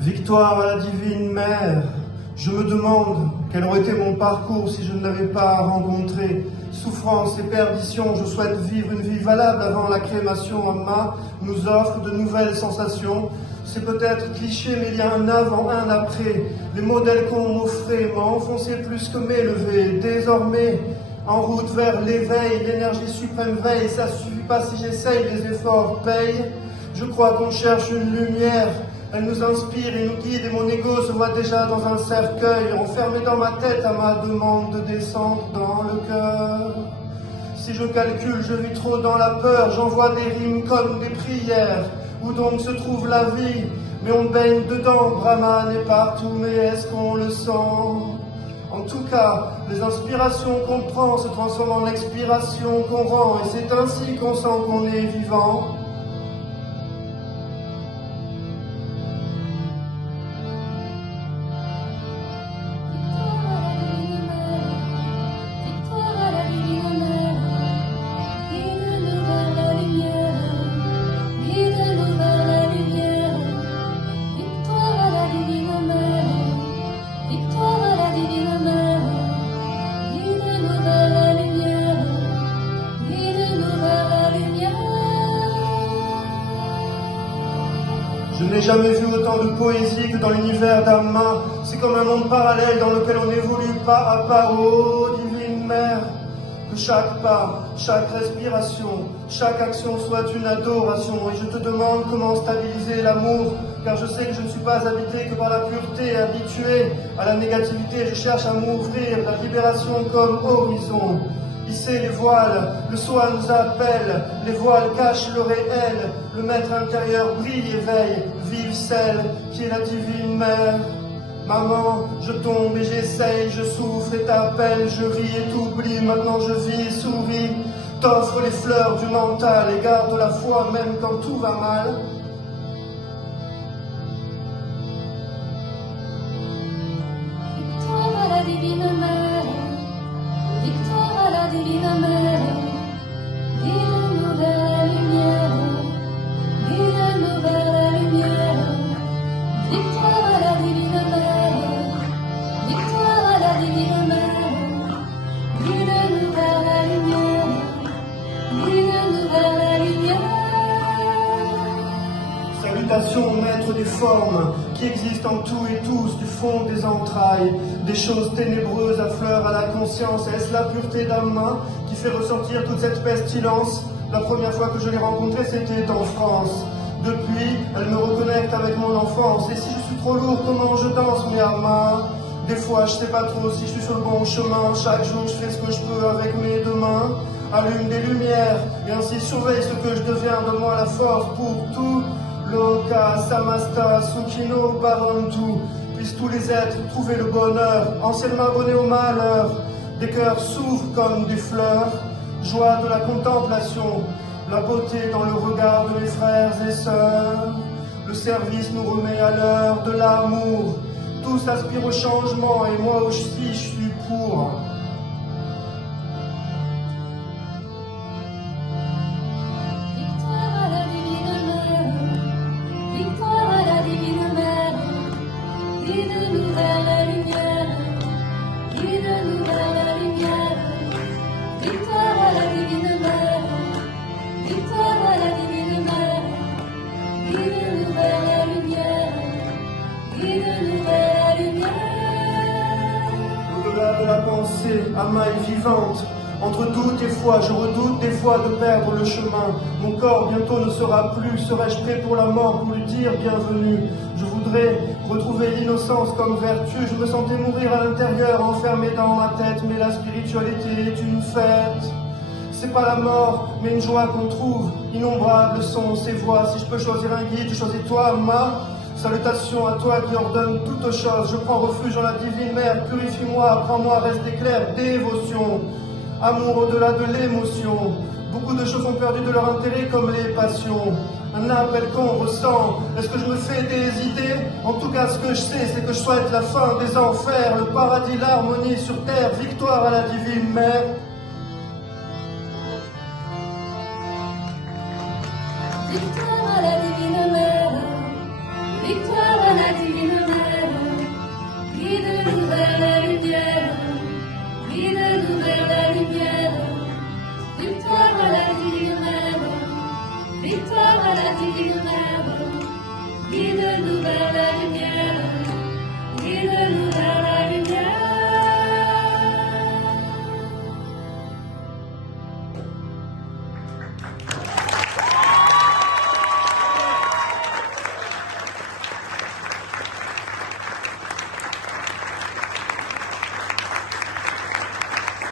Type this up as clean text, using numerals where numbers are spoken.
Victoire à la divine mère, je me demande quel aurait été mon parcours si je ne l'avais pas rencontré. Souffrance et perdition, je souhaite vivre une vie valable avant la crémation. Amma nous offre de nouvelles sensations. C'est peut-être cliché, mais il y a un avant, un après. Les modèles qu'on m'offrait m'ont enfoncé plus que m'élever. Désormais, en route vers l'éveil, l'énergie suprême veille. Ça suffit pas si j'essaye, les efforts payent. Je crois qu'on cherche une lumière. Elle nous inspire et nous guide et mon ego se voit déjà dans un cercueil, enfermé dans ma tête à ma demande de descendre dans le cœur. Si je calcule, je vis trop dans la peur, j'envoie des rimes comme des prières. Où donc se trouve la vie? Mais on baigne dedans, Brahman est partout, mais est-ce qu'on le sent? En tout cas, les inspirations qu'on prend se transforment en expiration qu'on rend, et c'est ainsi qu'on sent qu'on est vivant. Je n'ai jamais vu autant de poésie que dans l'univers d'Amma. C'est comme un monde parallèle dans lequel on évolue pas à pas. Oh, divine mère, que chaque pas, chaque respiration, chaque action soit une adoration. Et je te demande comment stabiliser l'amour, car je sais que je ne suis pas habité que par la pureté, habitué à la négativité. Je cherche à m'ouvrir, la libération comme horizon. Hisser les voiles, le soi nous appelle, les voiles cachent le réel, le maître intérieur brille et veille, vive celle qui est la divine mère. Maman, je tombe et j'essaye, je souffre et t'appelle, je ris et t'oublie, maintenant je vis, souris, t'offre les fleurs du mental et garde la foi même quand tout va mal. Victoire à la divine mère, victoire à la divine mère, guide-nous vers la lumière, guide-nous vers la lumière. Victoire à la divine mère, victoire à la divine mère, guide-nous vers la lumière, guide-nous vers la lumière. Salutations au maître des formes, qui existent en tout et tous, du fond des entrailles. Des choses ténébreuses affleurent à la conscience. Est-ce la pureté d'Amma qui fait ressortir toute cette pestilence? La première fois que je l'ai rencontrée, c'était en France. Depuis, elle me reconnecte avec mon enfance. Et si je suis trop lourd, comment je danse, mais Amma? Des fois, je sais pas trop si je suis sur le bon chemin. Chaque jour, je fais ce que je peux avec mes deux mains. Allume des lumières et ainsi surveille ce que je deviens. Donne-moi la force pour tout. Loka, Samasta, Sukino, Bavantu, puissent tous les êtres trouver le bonheur, anciennement abonnés au malheur. Des cœurs s'ouvrent comme des fleurs, joie de la contemplation, la beauté dans le regard de mes frères et sœurs. Le service nous remet à l'heure de l'amour, tous aspirent au changement et moi aussi je suis pour. Guide-nous vers la lumière, guide-nous vers la lumière. Victoire à la divine mère, victoire à la divine mère. Guide-nous vers la lumière, guide-nous vers la lumière. Au-delà de la pensée, Amma est vivante. Entre doute et foi, je redoute des fois de perdre le chemin. Mon corps bientôt ne sera plus. Serais-je prêt pour la mort, pour lui dire bienvenue? Je voudrais retrouver l'innocence comme vertu. Je me sentais mourir à l'intérieur, enfermé dans ma tête. Mais la spiritualité est une fête. C'est pas la mort, mais une joie qu'on trouve. Innombrables sont ces voix. Si je peux choisir un guide, je choisis toi, Amma. Salutations à toi qui ordonne toutes choses. Je prends refuge en la divine mère. Purifie-moi, apprends-moi à rester clair. Dévotion. Amour au-delà de l'émotion. Beaucoup de choses ont perdu de leur intérêt comme les passions. Un appel qu'on ressent. Est-ce que je me fais des idées? En tout cas, ce que je sais, c'est que je souhaite la fin des enfers, le paradis, l'harmonie sur terre. Victoire à la divine mère. Victoire à la divine mère, victoire.